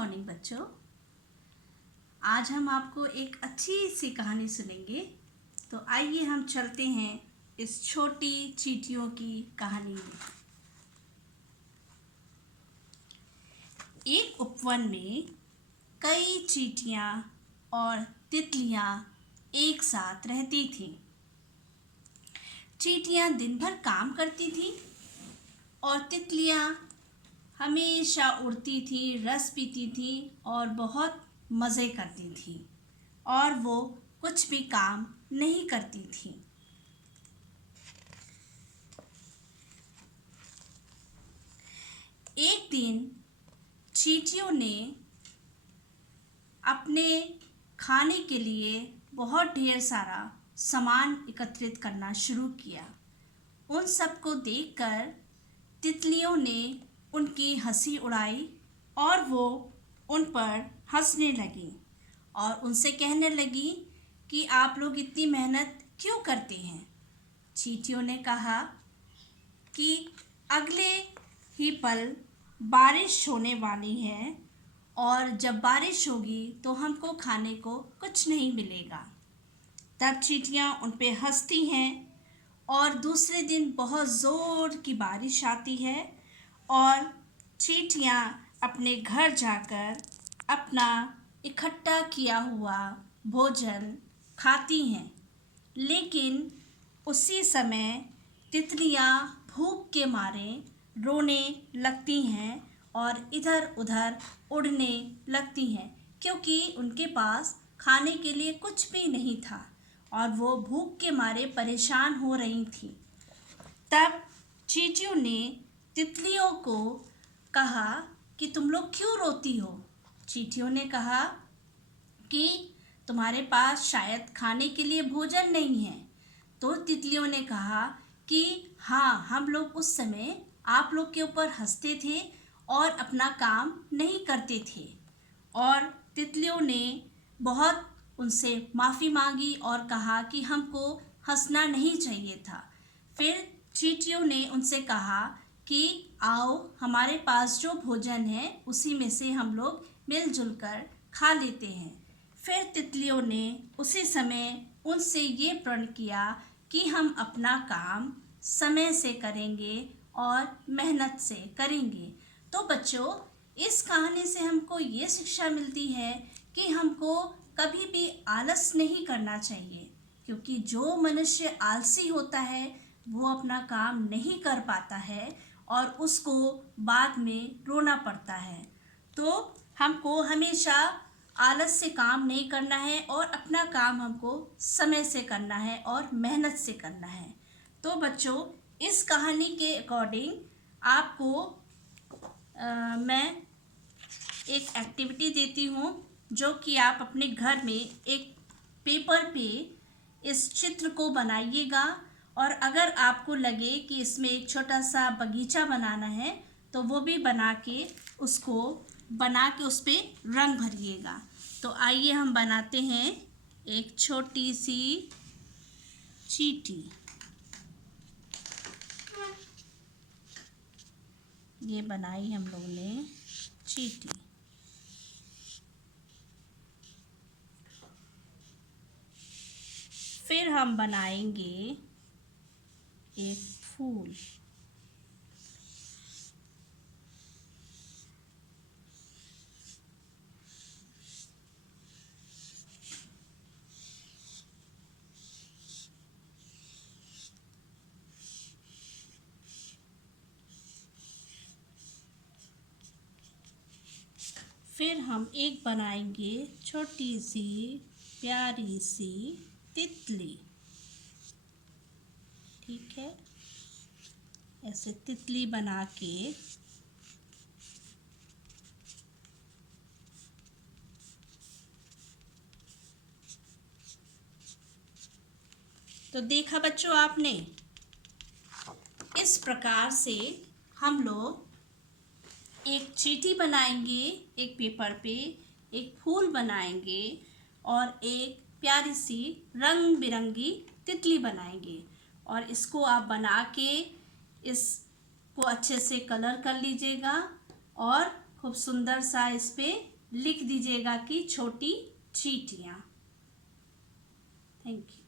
Morning बच्चों। आज हम आपको एक अच्छी सी कहानी सुनेंगे। तो आइए हम चलते हैं इस छोटी चींटियों की कहानी में। एक उपवन में कई चींटियां और तितलियां एक साथ रहती थीं। चींटियां दिन भर काम करती थीं और तितलियां हमेशा उड़ती थी, रस पीती थी और बहुत मज़े करती थी और वो कुछ भी काम नहीं करती थी। एक दिन चींटियों ने अपने खाने के लिए बहुत ढेर सारा सामान एकत्रित करना शुरू किया। उन सबको देखकर तितलियों ने उनकी हंसी उड़ाई और वो उन पर हंसने लगी और उनसे कहने लगी कि आप लोग इतनी मेहनत क्यों करते हैं। चींटियों ने कहा कि अगले ही पल बारिश होने वाली है और जब बारिश होगी तो हमको खाने को कुछ नहीं मिलेगा। तब चींटियां उन पे हंसती हैं और दूसरे दिन बहुत ज़ोर की बारिश आती है और चींटियां अपने घर जाकर अपना इकट्ठा किया हुआ भोजन खाती हैं। लेकिन उसी समय तितलियां भूख के मारे रोने लगती हैं और इधर उधर उड़ने लगती हैं, क्योंकि उनके पास खाने के लिए कुछ भी नहीं था और वो भूख के मारे परेशान हो रही थी। तब चींटियों ने तितलियों को कहा कि तुम लोग क्यों रोती हो। चींटियों ने कहा कि तुम्हारे पास शायद खाने के लिए भोजन नहीं है। तो तितलियों ने कहा कि हाँ, हम लोग उस समय आप लोग के ऊपर हंसते थे और अपना काम नहीं करते थे। और तितलियों ने बहुत उनसे माफ़ी मांगी और कहा कि हमको हंसना नहीं चाहिए था। फिर चींटियों ने उनसे कहा कि आओ, हमारे पास जो भोजन है उसी में से हम लोग मिलजुल कर खा लेते हैं। फिर तितलियों ने उसी समय उनसे ये प्रण किया कि हम अपना काम समय से करेंगे और मेहनत से करेंगे। तो बच्चों, इस कहानी से हमको ये शिक्षा मिलती है कि हमको कभी भी आलस नहीं करना चाहिए, क्योंकि जो मनुष्य आलसी होता है वो अपना काम नहीं कर पाता है और उसको बाद में रोना पड़ता है। तो हमको हमेशा आलस से काम नहीं करना है और अपना काम हमको समय से करना है और मेहनत से करना है। तो बच्चों, इस कहानी के अकॉर्डिंग आपको मैं एक एक्टिविटी देती हूँ, जो कि आप अपने घर में एक पेपर पे इस चित्र को बनाइएगा और अगर आपको लगे कि इसमें एक छोटा सा बगीचा बनाना है तो वो भी बना के उस पर रंग भरिएगा। तो आइए हम बनाते हैं एक छोटी सी चींटी। ये बनाई हम लोग ने चींटी। फिर हम बनाएंगे एक फूल। फिर हम एक बनाएंगे छोटी सी प्यारी सी तितली। ठीक है, ऐसे तितली बना के तो देखा बच्चों आपने, इस प्रकार से हम लोग एक चींटी बनाएंगे एक पेपर पे, एक फूल बनाएंगे और एक प्यारी सी रंग बिरंगी तितली बनाएंगे। और इसको आप बना के इसको अच्छे से कलर कर लीजिएगा और खूब सुंदर सा इस पे लिख दीजिएगा कि छोटी चींटियाँ। Thank you,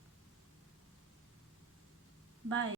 bye.